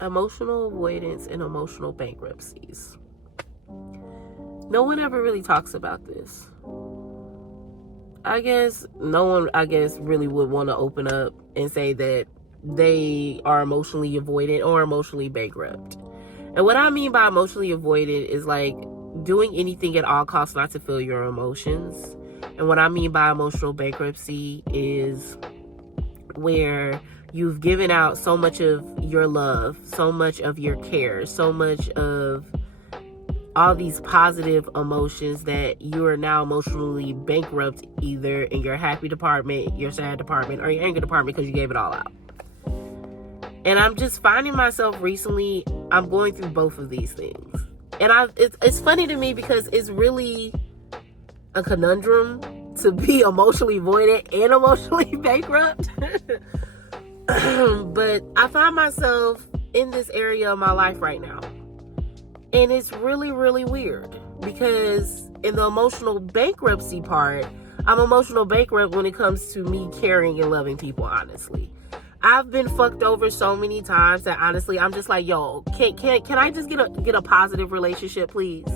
Emotional avoidance and emotional bankruptcies. No one ever really talks about this. I guess no one, really would want to open up and say that they are emotionally avoidant or emotionally bankrupt. And what I mean by emotionally avoidant is like doing anything at all costs not to feel your emotions. And what I mean by emotional bankruptcy is where you've given out so much of your love, so much of your care, so much of all these positive emotions that you are now emotionally bankrupt, either in your happy department, your sad department, or your anger department, because you gave it all out. And I'm just finding myself recently, I'm going through both of these things. And it's funny to me because it's really a conundrum to be emotionally voided and emotionally bankrupt. But I find myself in this area of my life right now. And it's really, really weird because in the emotional bankruptcy part, I'm emotional bankrupt when it comes to me caring and loving people, honestly. I've been fucked over so many times that honestly, I'm just like, yo, can I just get a positive relationship, please?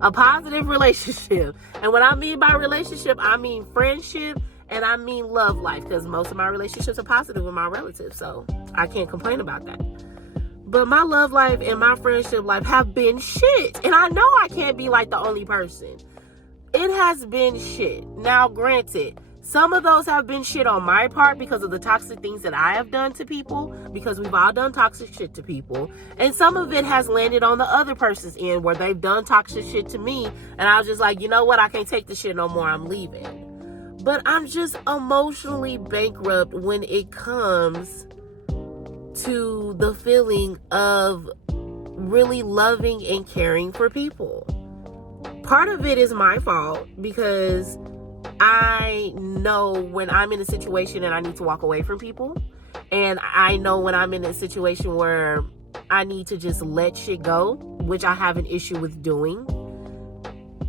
A positive relationship. And what I mean by relationship, I mean friendship and I mean love life, because most of my relationships are positive with my relatives, so I can't complain about that. But my love life and my friendship life have been shit. And I know I can't be like the only person. It has been shit. Now, granted, some of those have been shit on my part because of the toxic things that I have done to people, because we've all done toxic shit to people. And some of it has landed on the other person's end where they've done toxic shit to me. And I was just like, you know what? I can't take this shit no more. I'm leaving. But I'm just emotionally bankrupt when it comes to the feeling of really loving and caring for people. Part of it is my fault because I know when I'm in a situation and I need to walk away from people, and I know when I'm in a situation where I need to just let shit go, which I have an issue with doing.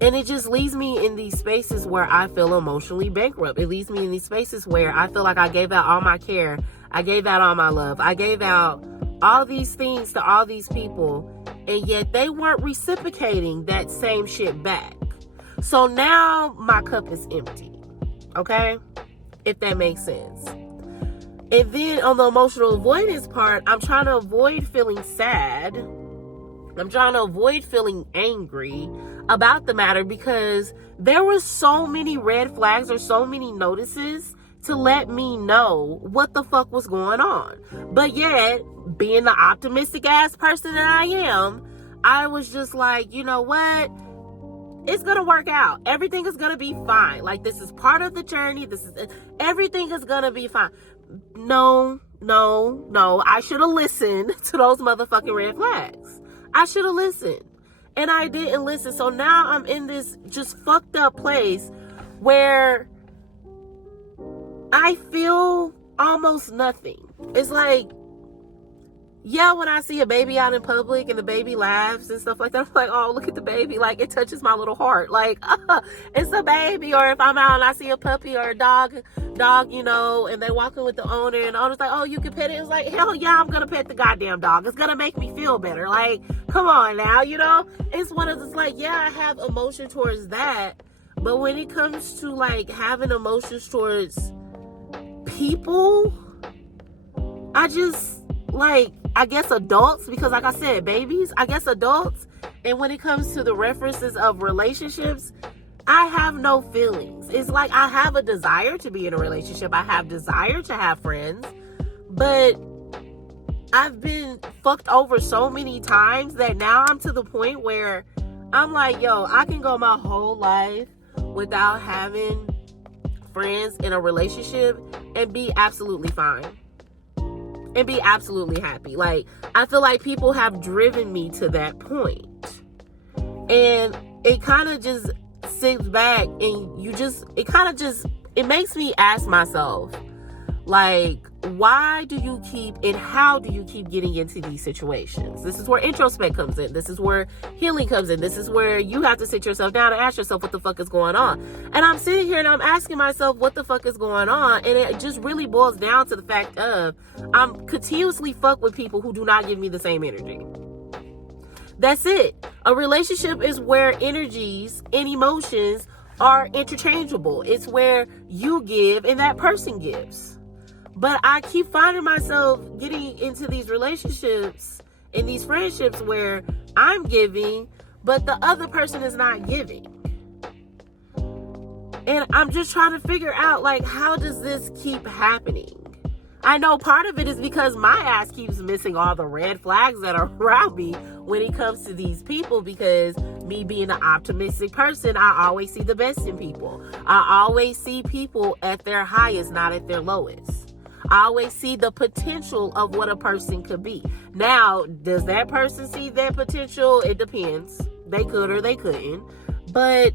And it just leaves me in these spaces where I feel emotionally bankrupt. It leaves me in these spaces where I feel like I gave out all my care, I gave out all my love, I gave out all these things to all these people, and yet they weren't reciprocating that same shit back. So now my cup is empty, okay? If that makes sense. And then on the emotional avoidance part, I'm trying to avoid feeling sad. I'm trying to avoid feeling angry about the matter because there were so many red flags or so many notices to let me know what the fuck was going on. But yet, being the optimistic ass person that I am, I was just like, you know what? It's gonna work out. Everything is gonna be fine. Like, this is part of the journey. Everything is gonna be fine. No. I should have listened to those motherfucking red flags. I should have listened. And I didn't listen. So now I'm in this just fucked up place where I feel almost nothing. It's like, yeah, when I see a baby out in public and the baby laughs and stuff like that, I'm like, oh, look at the baby. Like, it touches my little heart. Like, it's a baby. Or if I'm out and I see a puppy or a dog, you know, and they walking with the owner and the owner's like, oh, you can pet it. It's like, hell yeah, I'm going to pet the goddamn dog. It's going to make me feel better. Like, come on now, you know? It's one of those, like, yeah, I have emotion towards that. But when it comes to, like, having emotions towards people, I just, like, I guess adults, because like I said, babies, I guess adults. And when it comes to the references of relationships, I have no feelings. It's like I have a desire to be in a relationship. I have desire to have friends. But I've been fucked over so many times that now I'm to the point where I'm like, yo, I can go my whole life without having friends in a relationship and be absolutely fine. And be absolutely happy. Like, I feel like people have driven me to that point. And it kind of just sits back and it makes me ask myself, like, why do you keep and how do you keep getting into these situations? This is where introspect comes in. This is where healing comes in. This is where you have to sit yourself down and ask yourself what the fuck is going on. And I'm sitting here and I'm asking myself what the fuck is going on. And it just really boils down to the fact of I'm continuously fucked with people who do not give me the same energy. That's it. A relationship is where energies and emotions are interchangeable. It's where you give and that person gives. But I keep finding myself getting into these relationships and these friendships where I'm giving, but the other person is not giving. And I'm just trying to figure out, like, how does this keep happening? I know part of it is because my ass keeps missing all the red flags that are around me when it comes to these people, because me being an optimistic person, I always see the best in people. I always see people at their highest, not at their lowest. I always see the potential of what a person could be. Now, does that person see that potential? It depends. They could or they couldn't. But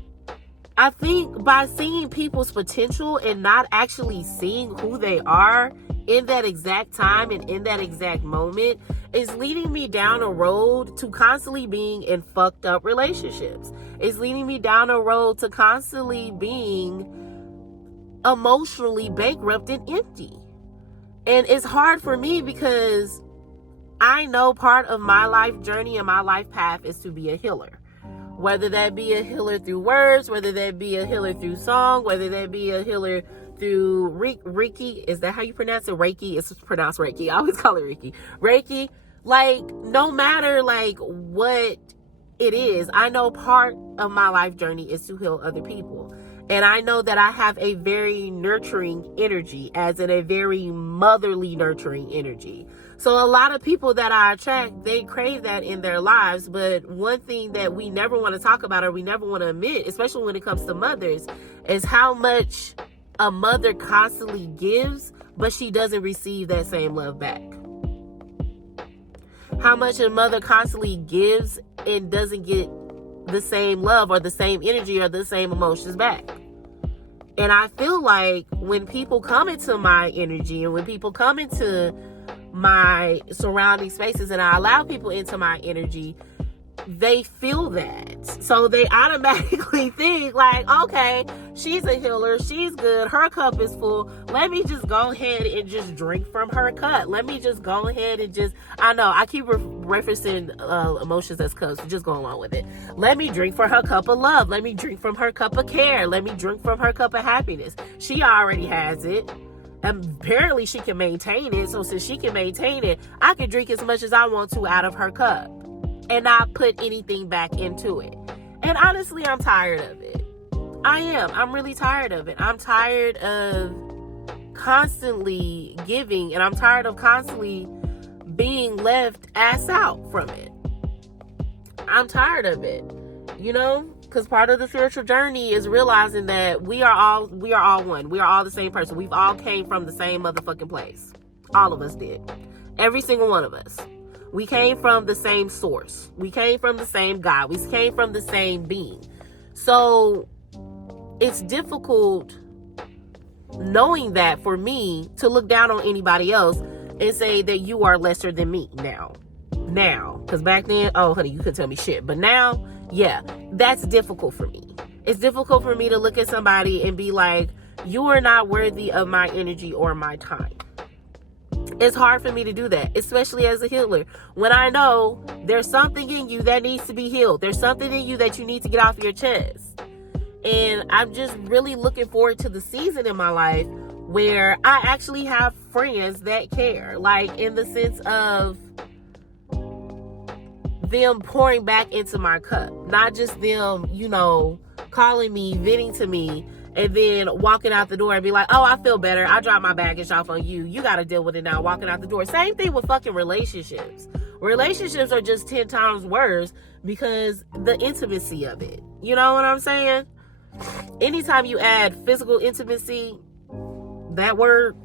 I think by seeing people's potential and not actually seeing who they are in that exact time and in that exact moment is leading me down a road to constantly being in fucked up relationships. It's leading me down a road to constantly being emotionally bankrupt and empty. And it's hard for me because I know part of my life journey and my life path is to be a healer. Whether that be a healer through words, whether that be a healer through song, whether that be a healer through Reiki. Is that how you pronounce it? Reiki? It's pronounced Reiki. I always call it Reiki. Reiki. Like, no matter like what it is, I know part of my life journey is to heal other people. And I know that I have a very nurturing energy, as in a very motherly nurturing energy. So a lot of people that I attract, they crave that in their lives. But one thing that we never want to talk about or we never want to admit, especially when it comes to mothers, is how much a mother constantly gives, but she doesn't receive that same love back. How much a mother constantly gives and doesn't get the same love or the same energy or the same emotions back. And I feel like when people come into my energy and when people come into my surrounding spaces and I allow people into my energy, they feel that. So they automatically think like, okay, she's a healer, she's good, her cup is full. Let me just go ahead and just drink from her cup. Let me just go ahead and just, I know, I keep referencing emotions as cups, so just go along with it. Let me drink from her cup of love. Let me drink from her cup of care. Let me drink from her cup of happiness. She already has it. And apparently she can maintain it. So since she can maintain it, I can drink as much as I want to out of her cup and not put anything back into it. And honestly, I'm tired of it. I am. I'm really tired of it. I'm tired of constantly giving, and I'm tired of constantly being left ass out from it. I'm tired of it, you know, because part of the spiritual journey is realizing that we are all one. We are all the same person. We've all came from the same motherfucking place. All of us did. Every single one of us. We came from the same source. We came from the same God. We came from the same being. So it's difficult knowing that for me to look down on anybody else and say that you are lesser than me now. Because back then, oh honey, you couldn't tell me shit. But now, yeah, that's difficult for me. It's difficult for me to look at somebody and be like, you are not worthy of my energy or my time. It's hard for me to do that, especially as a healer. When I know there's something in you that needs to be healed. There's something in you that you need to get off your chest. And I'm just really looking forward to the season in my life where I actually have friends that care. Like, in the sense of them pouring back into my cup. Not just them, you know, calling me, venting to me, and then walking out the door and be like, oh, I feel better. I dropped my baggage off on you. You got to deal with it now. Walking out the door. Same thing with fucking relationships. Relationships are just 10 times worse because the intimacy of it. You know what I'm saying? Anytime you add physical intimacy, that word,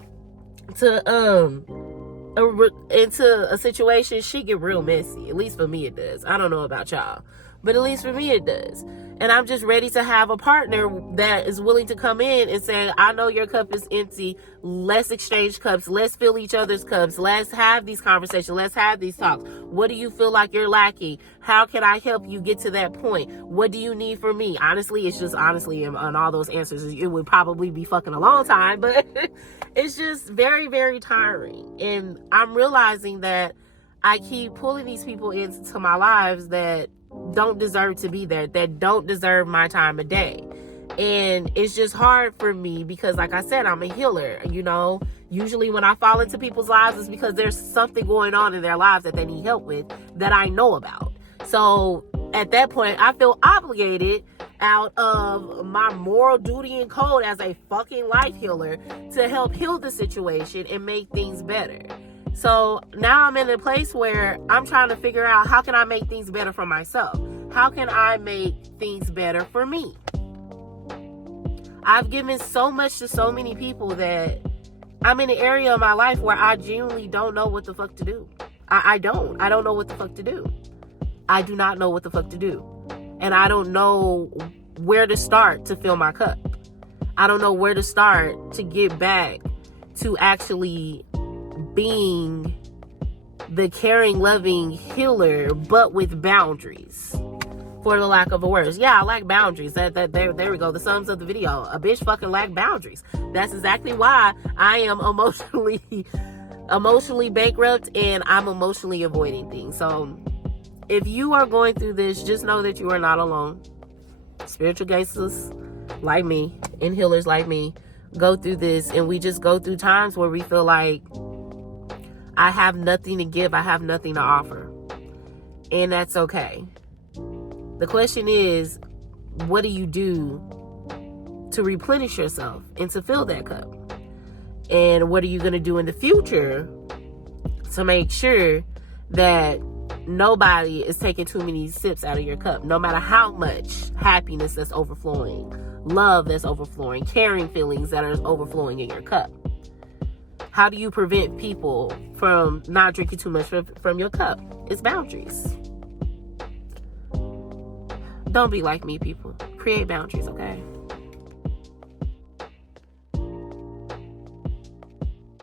to into a situation, shit get real messy. At least for me it does. I don't know about y'all. but at least for me it does. And I'm just ready to have a partner that is willing to come in and say, I know your cup is empty. Let's exchange cups. Let's fill each other's cups. Let's have these conversations. Let's have these talks. What do you feel like you're lacking? How can I help you get to that point? What do you need from me? Honestly, it's just on all those answers, it would probably be fucking a long time, but it's just very, very tiring. And I'm realizing that I keep pulling these people into my lives that don't deserve to be there, that don't deserve my time of day. And it's just hard for me because, like I said, I'm a healer. Usually when I fall into people's lives, it's because there's something going on in their lives that they need help with that I know about. So at that point, I feel obligated out of my moral duty and code as a fucking life healer to help heal the situation and make things better. So now I'm in a place where I'm trying to figure out, how can I make things better for myself? How can I make things better for me? I've given so much to so many people that I'm in an area of my life where I genuinely don't know what the fuck to do. I don't know what the fuck to do. I do not know what the fuck to do. And I don't know where to start to fill my cup. I don't know where to start to get back to actually being the caring, loving healer, but with boundaries, for the lack of a word. Yeah, I lack boundaries. There we go. The sums of the video. A bitch fucking lack boundaries. That's exactly why I am emotionally bankrupt, and I'm emotionally avoiding things. So if you are going through this, just know that you are not alone. Spiritual gangsters like me and healers like me go through this, and we just go through times where we feel like, I have nothing to give, I have nothing to offer. And that's okay. The question is, what do you do to replenish yourself and to fill that cup? And what are you going to do in the future to make sure that nobody is taking too many sips out of your cup, no matter how much happiness that's overflowing, love that's overflowing, caring feelings that are overflowing in your cup? How do you prevent people from not drinking too much from your cup? It's boundaries. Don't be like me, people. Create boundaries, okay?